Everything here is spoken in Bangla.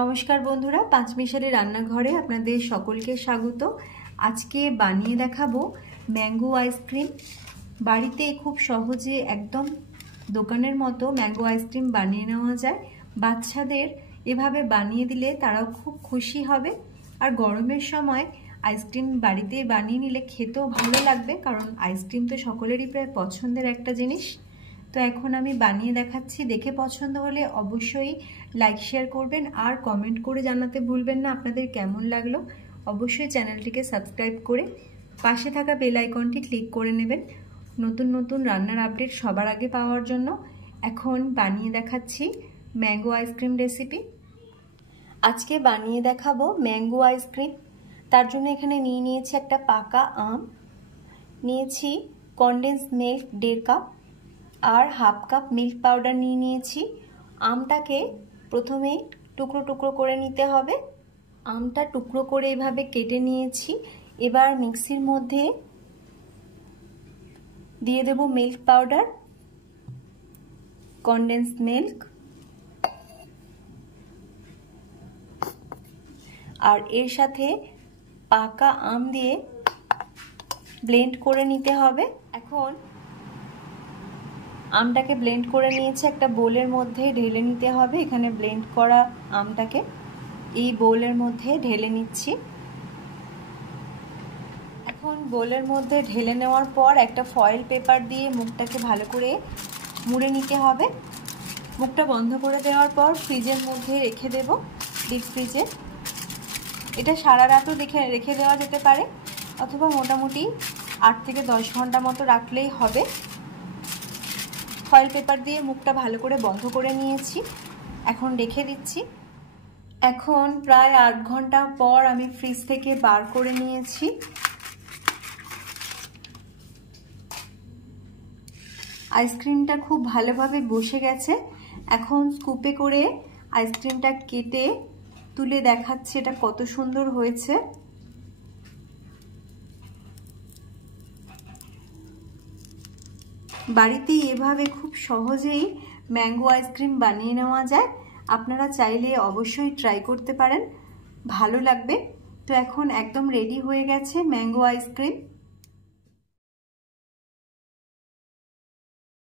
নমস্কার বন্ধুরা, পাঁচমিশালি রান্নাঘরে আপনাদের সকলকে স্বাগত। আজকে বানিয়ে দেখাবো ম্যাঙ্গো আইসক্রিম। বাড়িতে খুব সহজে একদম দোকানের মতো ম্যাঙ্গো আইসক্রিম বানিয়ে নেওয়া যায়। বাচ্চাদের এভাবে বানিয়ে দিলে তারাও খুব খুশি হবে। আর গরমের সময় আইসক্রিম বাড়িতে বানিয়ে নিলে খেতেও ভালো লাগবে, কারণ আইসক্রিম তো সকলেরই প্রায় পছন্দের একটা জিনিস। তো এখন আমি বানিয়ে দেখাচ্ছি, দেখে পছন্দ হলে অবশ্যই লাইক শেয়ার করবেন আর কমেন্ট করে জানাতে ভুলবেন না আপনাদের কেমন লাগলো। অবশ্যই চ্যানেলটিকে সাবস্ক্রাইব করে পাশে থাকা বেল আইকনটি ক্লিক করে নেবেন নতুন নতুন রান্নার আপডেট সবার আগে পাওয়ার জন্য। এখন বানিয়ে দেখাচ্ছি ম্যাঙ্গো আইসক্রিম রেসিপি। আজকে বানিয়ে দেখাবো ম্যাঙ্গো আইসক্রিম। তার জন্য এখানে নিয়ে নিয়েছি একটা পাকা আম, নিয়েছি কনডেন্স মিল্ক 1.5 কাপ আর 1/2 কাপ মিল্ক পাউডার নিয়ে নিয়েছি। আমটাকে প্রথমে টুকরো টুকরো করে নিতে হবে। আমটা টুকরো করে এভাবে কেটে নিয়েছি। এবার মিক্সির মধ্যে দিয়ে দেব মিল্ক পাউডার, কনডেন্স মিল্ক আর এর সাথে পাকা আম দিয়ে ব্লেন্ড করে নিতে হবে। এখন আমটাকে ব্লেন্ড করে নিয়েছে, একটা বোলের মধ্যে ঢেলে নিতে হবে। এখানে ব্লেন্ড করা আমটাকে এই বোলের মধ্যে ঢেলে নিচ্ছি। এখন বোলের মধ্যে ঢেলে নেওয়ার পর একটা ফয়েল পেপার দিয়ে মুখটাকে ভালো করে মুড়ে নিতে হবে। মুখটা বন্ধ করে দেওয়ার পর ফ্রিজের মধ্যে রেখে দেব, ডিপ ফ্রিজে। এটা সারা রাতও রেখে দেওয়া যেতে পারে, অথবা মোটামুটি 8 থেকে 10 ঘন্টা মতো রাখলেই হবে। ফয়েল পেপার দিয়ে মুখটা ভালো করে বন্ধ করে নিয়েছি, এখন রেখে দিচ্ছি। এখন প্রায় 8 ঘন্টা পর আমি ফ্রিজ থেকে বার করে নিয়েছি। আইসক্রিমটা খুব ভালোভাবে বসে গেছে। এখন স্কুপে করে আইসক্রিমটা কেটে তুলে দেখাচ্ছি এটা কত সুন্দর হয়েছে। বাড়িতে এভাবে খুব সহজেই ম্যাঙ্গো আইসক্রিম বানিয়ে নেওয়া যায়। আপনারা চাইলে অবশ্যই ট্রাই করতে পারেন, ভালো লাগবে। তো এখন একদম রেডি হয়ে গেছে ম্যাঙ্গো আইসক্রিম।